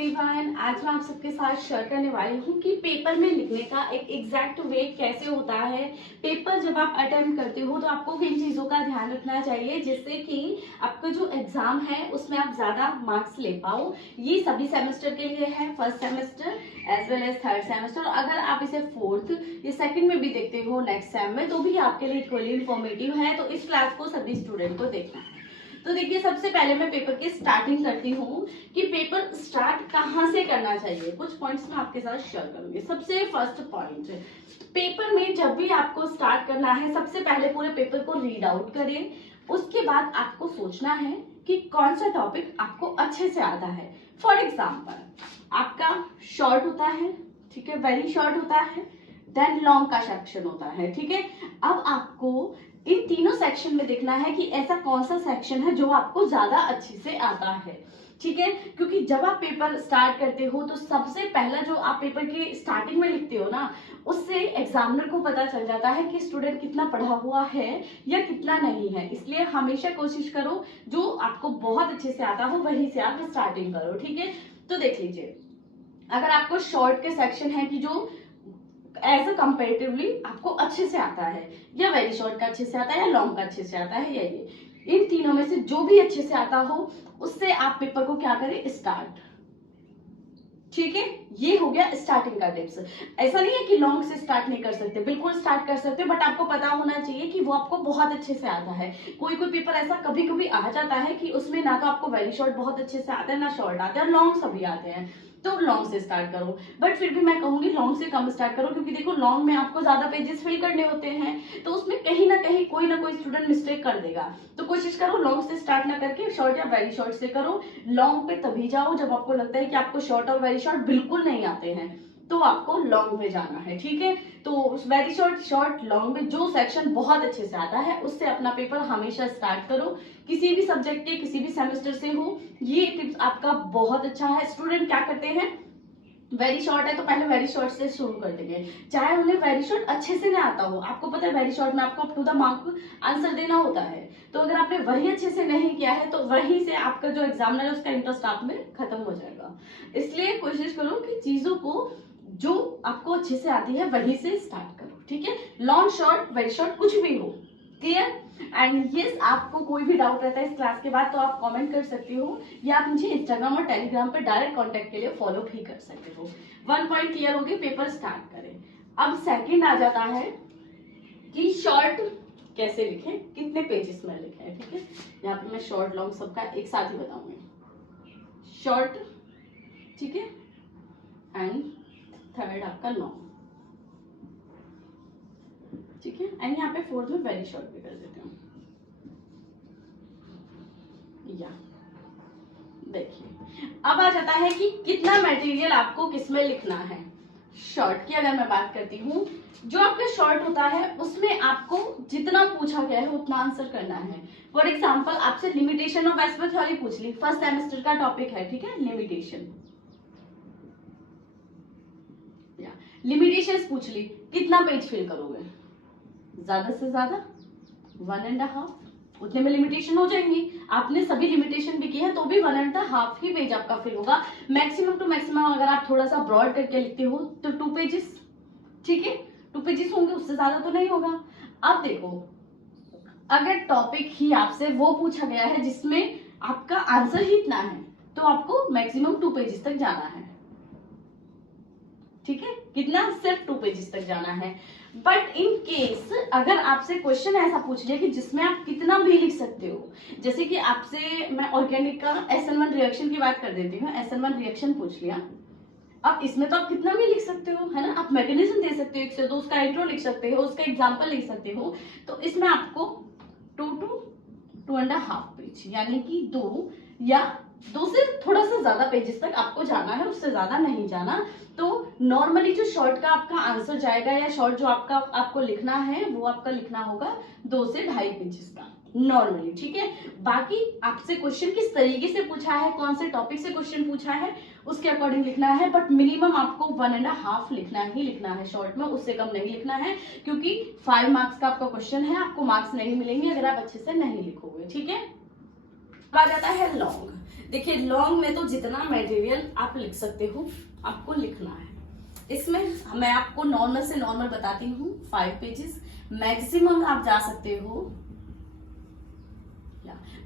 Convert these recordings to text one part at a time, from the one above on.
Everyone, आज मैं आप सबके साथ शेयर करने वाली हूँ कि पेपर में लिखने का एक एग्जैक्ट वे कैसे होता है। पेपर जब आप अटेम्प्ट करते हो तो आपको किन चीज़ों का ध्यान रखना चाहिए जिससे कि आपका जो एग्जाम है उसमें आप ज़्यादा मार्क्स ले पाओ। ये सभी सेमेस्टर के लिए है, first semester as well as third semester. अगर आप इसे फोर्थ या सेकंड में भी देखते हो नेक्स्ट सेम में तो भी आपके लिए इक्वली इन्फॉर्मेटिव है। तो इस क्लास को सभी स्टूडेंट को देखना है। तो देखिए, सबसे पहले मैं पेपर की स्टार्टिंग करती हूँ कि पेपर स्टार्ट कहाँ से करना चाहिए। कुछ पॉइंट्स मैं आपके साथ शेयर करूंगी। सबसे फर्स्ट पॉइंट, पेपर में जब भी आपको स्टार्ट करना है सबसे पहले पूरे पेपर को रीड आउट करें। उसके बाद आपको सोचना है कि कौन सा टॉपिक आपको अच्छे से आता है। फॉर एग्जाम्पल, आपका शॉर्ट होता है, ठीक है, वेरी शॉर्ट होता है, देन लॉन्ग का सेक्शन होता है, ठीक है। अब आपको इन तीनों सेक्शन में देखना है कि ऐसा कौन सा सेक्शन है जो आपको ज्यादा अच्छे से आता है, ठीक है। क्योंकि जब आप पेपर स्टार्ट करते हो तो सबसे पहला जो आप पेपर की स्टार्टिंग में लिखते हो ना, उससे एग्जामिनर को पता चल जाता है कि स्टूडेंट कितना पढ़ा हुआ है या कितना नहीं है। इसलिए हमेशा कोशिश करो जो आपको बहुत अच्छे से आता हो वहीं से आप स्टार्टिंग करो, ठीक है। तो देख लीजिए, अगर आपको शॉर्ट के सेक्शन है कि जो एज अ कंपेरेटिवली आपको अच्छे से आता है, या वेरी शॉर्ट का अच्छे से आता है, या लॉन्ग का अच्छे से आता है, या ये इन तीनों में से जो भी अच्छे से आता हो उससे आप पेपर को क्या करें, स्टार्ट, ठीक है। ये हो गया स्टार्टिंग का टिप्स। ऐसा नहीं है कि लॉन्ग से स्टार्ट नहीं कर सकते, बिल्कुल स्टार्ट कर सकते, बट आपको पता होना चाहिए कि वो आपको बहुत अच्छे से आता है। कोई कोई पेपर ऐसा कभी कभी आ जाता है कि उसमें ना तो आपको वेरी शॉर्ट बहुत अच्छे से आता है, ना शॉर्ट आते हैं, और लॉन्ग सभी आते हैं, तो लॉन्ग से स्टार्ट करो। बट फिर भी मैं कहूंगी लॉन्ग से कम स्टार्ट करो, क्योंकि देखो लॉन्ग में आपको ज्यादा पेजेस फिल करने होते हैं, तो उसमें कहीं ना कोई स्टूडेंट मिस्टेक कर देगा। तो कोशिश करो लॉन्ग से स्टार्ट ना करके शॉर्ट या वेरी शॉर्ट से करो। लॉन्ग पे तभी जाओ जब आपको लगता है कि आपको शॉर्ट और वेरी शॉर्ट बिल्कुल नहीं आते हैं, तो आपको लॉन्ग में जाना है, ठीक है। तो वेरी शॉर्ट, शॉर्ट, लॉन्ग में जो सेक्शन बहुत अच्छे से आता है उससे अपना पेपर हमेशा स्टार्ट करो। किसी भी सब्जेक्ट के, किसी भी सेमेस्टर से हो, ये टिप्स आपका बहुत अच्छा है। स्टूडेंट क्या करते हैं, वेरी शॉर्ट है तो पहले वेरी शॉर्ट से शुरू कर देंगे, चाहे उन्हें वेरी शॉर्ट अच्छे से ना आता हो। आपको पता है वेरी शॉर्ट में आपको up to the mark answer देना होता है, तो अगर आपने वही अच्छे से नहीं किया है तो वहीं से आपका जो एग्जामिनर है उसका इंटरेस्ट आप में खत्म हो जाएगा। इसलिए कोशिश करो कि चीजों को जो आपको अच्छे से आती है वहीं से स्टार्ट करो, ठीक है। लॉन्ग, शॉर्ट, वेरी शॉर्ट, कुछ भी हो, क्लियर। एंड यस, आपको कोई भी डाउट रहता है इस क्लास के बाद तो आप कमेंट कर सकती हो, या आप मुझे इंस्टाग्राम और टेलीग्राम पे डायरेक्ट कांटेक्ट के लिए फॉलो भी कर सकते हो। 1 पॉइंट क्लियर होगी, पेपर स्टार्ट करें। अब सेकंड आ जाता है कि शॉर्ट कैसे लिखें, कितने पेजेस में लिखें, ठीक है। यहाँ पे मैं शॉर्ट लॉन्ग सबका एक साथ ही बताऊंगी। शॉर्ट, ठीक है, एंड थर्ड आपका लॉन्ग, ठीक है। एंड यहाँ पे फोर्थ में वेरी शॉर्ट भी कर देते हूँ। या देखिए, अब आ जाता है कि कितना मटेरियल आपको किसमें लिखना है। शॉर्ट की अगर मैं बात करती हूँ, जो आपका शॉर्ट होता है उसमें आपको जितना पूछा गया है उतना आंसर करना है। फॉर एग्जाम्पल, आपसे लिमिटेशन ऑफ एस्पेक्ट थ्योरी पूछ ली, फर्स्ट सेमेस्टर का टॉपिक है, ठीक है, लिमिटेशन। लिमिटेशंस पूछ ली, कितना पेज फिल करोगे, ज्यादा से ज्यादा 1.5, उतने में लिमिटेशन हो जाएंगी। आपने सभी लिमिटेशन भी की है तो भी 1.5 ही पेज आपका फिल होगा। मैक्सिमम टू मैक्सिमम अगर आप थोड़ा सा ब्रॉड करके लिखते हो तो 2 पेजेस, ठीक है, 2 पेजेस होंगे, उससे ज्यादा तो नहीं होगा। अब देखो, अगर टॉपिक ही आपसे वो पूछा गया है जिसमें आपका आंसर ही इतना है तो आपको मैक्सिमम 2 पेजेस तक जाना है, ठीक है, कितना, सिर्फ 2 पेजेस तक जाना है। बट इन केस अगर आपसे क्वेश्चन ऐसा पूछ लिया कि जिसमें आप कितना भी लिख सकते हो, जैसे कि आपसे मैं ऑर्गेनिक का SN1 रिएक्शन की बात कर देती हूँ, SN1 रिएक्शन पूछ लिया, अब इसमें तो आप कितना भी लिख सकते हो, है ना। आप मैकेनिज्म दे सकते हो 1 से 2, उसका इंट्रो लिख सकते हो, उसका एग्जाम्पल लिख सकते हो। तो इसमें आपको 2 to 2.5 पेज, यानी कि 2 से थोड़ा सा ज्यादा पेजेस तक आपको जाना है, उससे ज्यादा नहीं जाना। तो नॉर्मली जो शॉर्ट का आपका आंसर जाएगा, या शॉर्ट जो आपको लिखना है वो आपका लिखना होगा 2 से 2.5 पेजेस का नॉर्मली, ठीक है। बाकी आपसे क्वेश्चन किस तरीके से पूछा है, कौन से टॉपिक से क्वेश्चन पूछा है, उसके अकॉर्डिंग लिखना है। बट मिनिमम आपको 1.5 लिखना ही लिखना है शॉर्ट में, उससे कम नहीं लिखना है, क्योंकि 5 मार्क्स का आपका क्वेश्चन है, आपको मार्क्स नहीं मिलेंगे अगर आप अच्छे से नहीं लिखोगे, ठीक है। आ जाता है लॉन्ग। देखिए लॉन्ग में तो जितना मटेरियल आप लिख सकते हो आपको लिखना है। इसमें मैं आपको नॉर्मल से नॉर्मल बताती हूँ 5 पेजेस, मैक्सिमम आप जा सकते हो,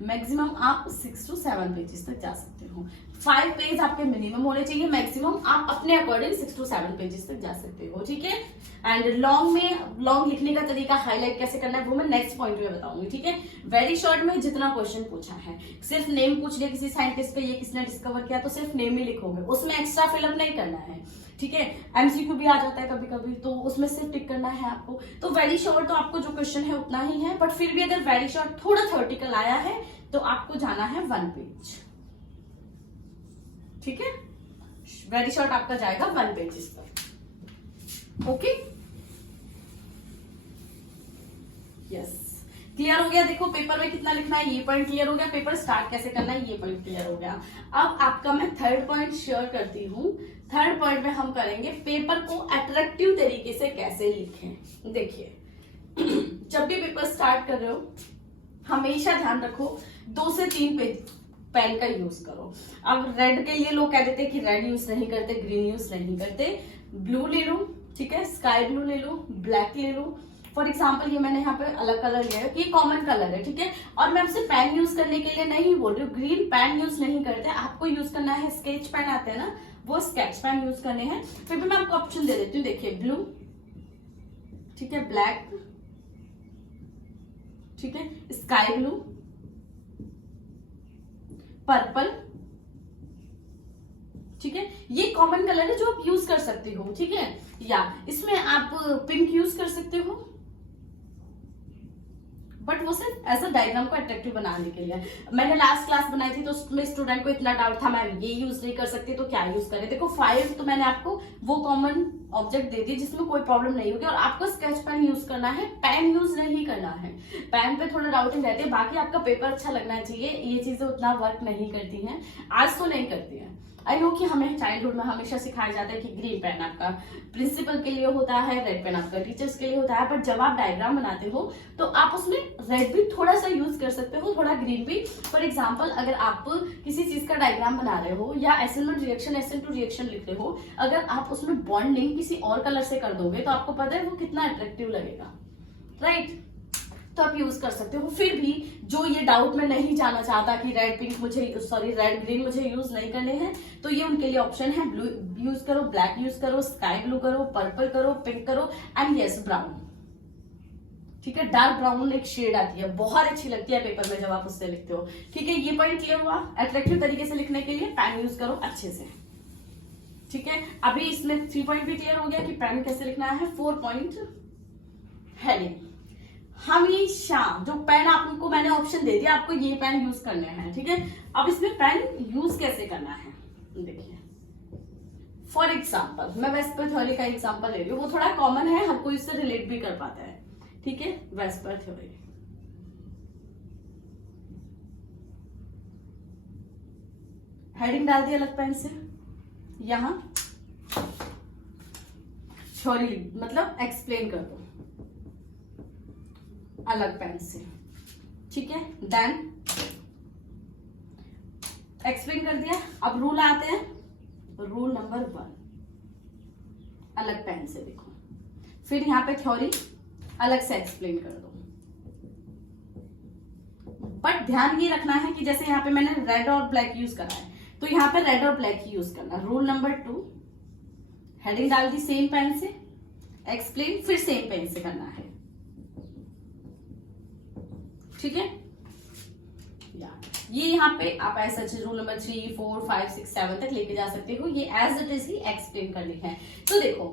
मैक्सिमम आप 6 to 7 पेजेस तक जा सकते हो। 5 पेज आपके मिनिमम होने चाहिए, मैक्सिमम आप अपने अकॉर्डिंग 6 to 7 पेजेस तक जा सकते हो, ठीक है। एंड लॉन्ग में लॉन्ग लिखने का तरीका, हाईलाइट कैसे करना है वो मैं नेक्स्ट पॉइंट में बताऊंगी, ठीक है। वेरी शॉर्ट में जितना क्वेश्चन पूछा है, सिर्फ नेम पूछ लिया किसी साइंटिस्ट का, ये किसने डिस्कवर किया, तो सिर्फ नेम ही लिखोगे, उसमें एक्स्ट्रा फिलअप नहीं करना है, ठीक है। एमसीक्यू भी आ जाता है कभी कभी, तो उसमें सिर्फ टिक करना है आपको। तो वेरी शॉर्ट तो आपको जो क्वेश्चन है उतना ही है, बट फिर भी अगर वेरी शॉर्ट थोड़ा थ्योरेटिकल आया है तो आपको जाना है 1 पेज, ठीक है। वेरी शॉर्ट आपका जाएगा 1 पेजेस पर, ओके। यस, क्लियर हो गया। देखो पेपर में कितना लिखना है ये पॉइंट क्लियर हो गया, पेपर स्टार्ट कैसे करना है ये पॉइंट क्लियर हो गया। अब आपका मैं थर्ड पॉइंट शेयर करती हूँ। थर्ड पॉइंट में हम करेंगे पेपर को अट्रैक्टिव तरीके से कैसे लिखें। देखिए जब भी पेपर स्टार्ट कर रहे हो हमेशा ध्यान रखो 2 से 3 पेज पेन का यूज करो। अब रेड के लिए लोग कह देते हैं कि रेड यूज नहीं करते, ग्रीन यूज नहीं करते, ब्लू ले लो, ठीक है, स्काई ब्लू ले लो, ब्लैक ले लो। फॉर एग्जाम्पल ये मैंने यहाँ पे अलग कलर लिया है, ये कॉमन कलर है, ठीक है। और मैं आपसे पेन यूज करने के लिए नहीं बोल रही हूँ, ग्रीन पेन यूज नहीं करते, आपको यूज करना है स्केच पेन आते हैं ना, वो स्केच पेन यूज करने हैं। फिर भी मैं आपको ऑप्शन दे देती हूँ, देखिए ब्लू, ठीक है, ब्लैक, ठीक है, स्काई ब्लू, पर्पल, ठीक है, ये कॉमन कलर है जो आप यूज कर सकते हो, ठीक है। या इसमें आप पिंक यूज कर सकते हो, बट वो सिर्फ एज अ डायग्राम को अट्रैक्टिव बनाने के लिए। मैंने लास्ट क्लास बनाई थी तो उसमें स्टूडेंट को इतना डाउट था मैम ये यूज नहीं कर सकती तो क्या यूज करें। देखो 5 तो मैंने आपको वो कॉमन ऑब्जेक्ट दे दी जिसमें कोई प्रॉब्लम नहीं होगी, और आपको स्केच पेन यूज करना है, पेन यूज नहीं करना है। पेन पे थोड़ा डाउटिंग रहती है, बाकी आपका पेपर अच्छा लगना चाहिए, ये चीजें उतना वर्क नहीं करती हैं, आज तो नहीं करती है। आई नो कि हमें चाइल्डहुड में हमेशा सिखाया जाता है कि ग्रीन पेन आपका प्रिंसिपल के लिए होता है, रेड पेन आपका टीचर्स के लिए होता है, पर जब आप डायग्राम बनाते हो तो आप उसमें रेड भी थोड़ा सा यूज कर सकते हो, थोड़ा ग्रीन भी। फॉर एग्जाम्पल अगर आप किसी चीज का डायग्राम बना रहे हो या SN1 रिएक्शन SN2 रिएक्शन लिख रहे हो, अगर आप उसमें बॉन्डिंग किसी और कलर से कर दोगे तो आपको पता है वो कितना अट्रैक्टिव लगेगा, राइट। तो आप यूज कर सकते हो। फिर भी जो ये डाउट में नहीं जाना चाहता कि रेड ग्रीन मुझे यूज नहीं करने हैं, तो ये उनके लिए ऑप्शन है, ब्लू यूज करो, ब्लैक यूज करो, स्काई ब्लू करो, पर्पल करो, पिंक करो, एंड यस ब्राउन, ठीक है। डार्क ब्राउन एक शेड आती है, बहुत अच्छी लगती है पेपर में जब आप उससे लिखते हो, ठीक है। ये पॉइंट क्लियर हुआ। अट्रैक्टिव तरीके से लिखने के लिए पेन यूज करो अच्छे से, ठीक है। अभी इसमें 3 पॉइंट भी क्लियर हो गया कि पेन कैसे लिखना है। 4 पॉइंट हेडिंग, हमेशा जो पेन आपको मैंने ऑप्शन दे दिया, आपको ये पेन यूज करने हैं, ठीक है। अब इसमें पेन यूज कैसे करना है देखिए। फॉर एग्जाम्पल मैं वेस्पर थ्योरी का एग्जाम्पल ले रही हूँ, वो थोड़ा कॉमन है, हर कोई इससे रिलेट भी कर पाता है, ठीक है। वेस्पर थ्योरी, हेडिंग डाल दी अलग पेन से, यहां थ्योरी मतलब एक्सप्लेन कर दो अलग पेन से, ठीक है। देन एक्सप्लेन कर दिया। अब रूल आते हैं, रूल नंबर 1 अलग पेन से लिखो, फिर यहां पे थ्योरी अलग से एक्सप्लेन कर दो। बट ध्यान ये रखना है कि जैसे यहाँ पे मैंने रेड और ब्लैक यूज करा है, तो यहाँ पे रेड और ब्लैक ही यूज करना। रूल नंबर 2, हेडिंग डाल दी सेम पेन से, एक्सप्लेन फिर सेम पेन से करना है, ठीक है। ये यहाँ पे आप ऐसा रूल नंबर 3, 4, 5, 6, 7 तक लेके जा सकते हो, ये एज इट इज ही एक्सप्लेन करनी है। तो देखो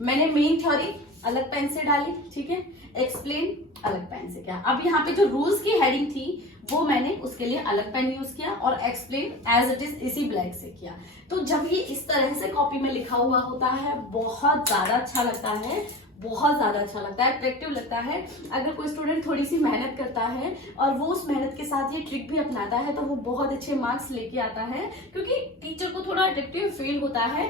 मैंने मेन थ्योरी अलग पेन से डाली, ठीक है, एक्सप्लेन अलग पेन से किया। अब यहाँ पे जो रूल्स की हेडिंग थी वो मैंने उसके लिए अलग पेन यूज किया, और एक्सप्लेन एज इट इज इसी ब्लैक से किया। तो जब ये इस तरह से कॉपी में लिखा हुआ होता है बहुत ज्यादा अच्छा लगता है, बहुत ज्यादा अच्छा लगता है, अट्रैक्टिव लगता है। अगर कोई स्टूडेंट थोड़ी सी मेहनत करता है और वो उस मेहनत के साथ ये ट्रिक भी अपनाता है तो वो बहुत अच्छे मार्क्स लेके आता है, क्योंकि टीचर को थोड़ा अट्रैक्टिव फील होता है।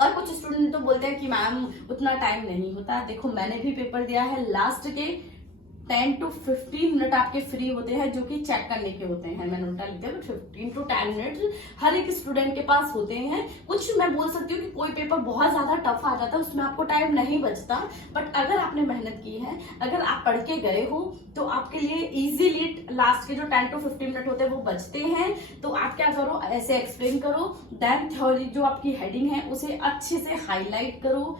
और कुछ स्टूडेंट तो बोलते हैं कि मैम उतना टाइम नहीं होता। देखो मैंने भी पेपर दिया है, लास्ट के 10 to 15 मिनट आपके फ्री होते हैं जो कि चेक करने के होते हैं। मैंने उल्टा लिखा है, 15 to 10 मिनट हर एक स्टूडेंट के पास होते हैं। कुछ मैं बोल सकती हूँ कि कोई पेपर बहुत ज्यादा टफ आ जाता है, उसमें आपको टाइम नहीं बचता, बट अगर आपने मेहनत की है, अगर आप पढ़ के गए हो, तो आपके लिए इजीली लास्ट के जो 10 to 15 मिनट होते हैं वो बचते हैं। तो आप क्या करो, ऐसे एक्सप्लेन करो, देन थ्योरी जो आपकी हेडिंग है उसे अच्छे से हाईलाइट करो।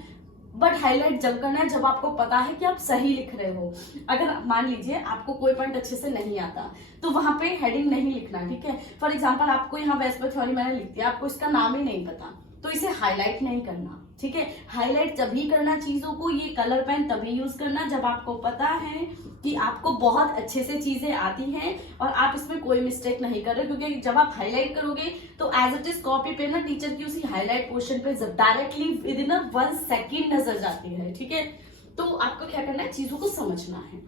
बट हाईलाइट जब करना है जब आपको पता है कि आप सही लिख रहे हो। अगर मान लीजिए आपको कोई पॉइंट अच्छे से नहीं आता तो वहां पे हेडिंग नहीं लिखना, ठीक है। फॉर एग्जांपल आपको यहाँ वेस्पर थ्योरी मैंने लिख दिया, आपको इसका नाम ही नहीं पता, तो इसे हाईलाइट नहीं करना, ठीक है। हाईलाइट जब ही करना चीजों को, ये कलर पेन तभी यूज करना जब आपको पता है कि आपको बहुत अच्छे से चीजें आती हैं और आप इसमें कोई मिस्टेक नहीं कर रहे, क्योंकि जब आप हाईलाइट करोगे तो एज इट इज कॉपी पे ना टीचर की उसी हाईलाइट पोर्शन पे डायरेक्टली विद इन 1 सेकेंड नजर जाती है, ठीक है। तो आपको क्या करना है, चीजों को समझना है।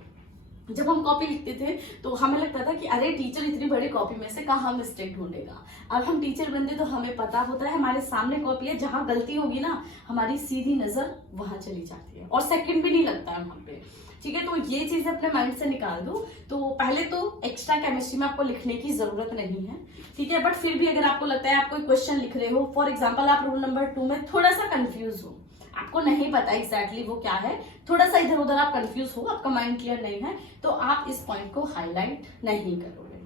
जब हम कॉपी लिखते थे तो हमें लगता था कि अरे टीचर इतनी बड़ी कॉपी में से कहाँ मिस्टेक ढूंढेगा। अब हम टीचर बनते तो हमें पता होता है हमारे सामने कॉपी है, जहां गलती होगी ना हमारी सीधी नजर वहां चली जाती है और सेकंड भी नहीं लगता है वहां पे, ठीक है। तो ये चीजें अपने माइंड से निकाल दो। तो पहले तो एक्स्ट्रा केमिस्ट्री में आपको लिखने की जरूरत नहीं है, ठीक है। बट फिर भी अगर आपको लगता है आप कोई क्वेश्चन लिख रहे हो, फॉर एग्जाम्पल आप रूल नंबर 2 में थोड़ा सा कंफ्यूज हो, आपको नहीं पता एग्जैक्टली वो क्या है, थोड़ा सा इधर उधर आप कंफ्यूज हो, आपका माइंड क्लियर नहीं है, तो आप इस पॉइंट को हाईलाइट नहीं करोगे,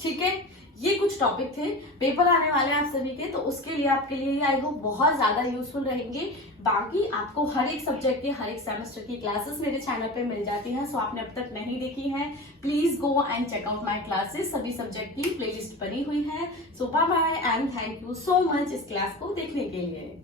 ठीक है। ये कुछ टॉपिक थे, पेपर आने वाले हैं आप सभी के, तो उसके लिए आपके लिए आई होप बहुत ज्यादा यूजफुल रहेंगे। बाकी आपको हर एक सब्जेक्ट के हर एक सेमेस्टर की क्लासेस मेरे चैनल पे मिल जाती हैं, सो आपने अब तक नहीं देखी हैं, please go and check out my classes. सभी सब्जेक्ट की प्लेलिस्ट बनी हुई है। So bye bye and thank you so much इस क्लास को देखने के लिए।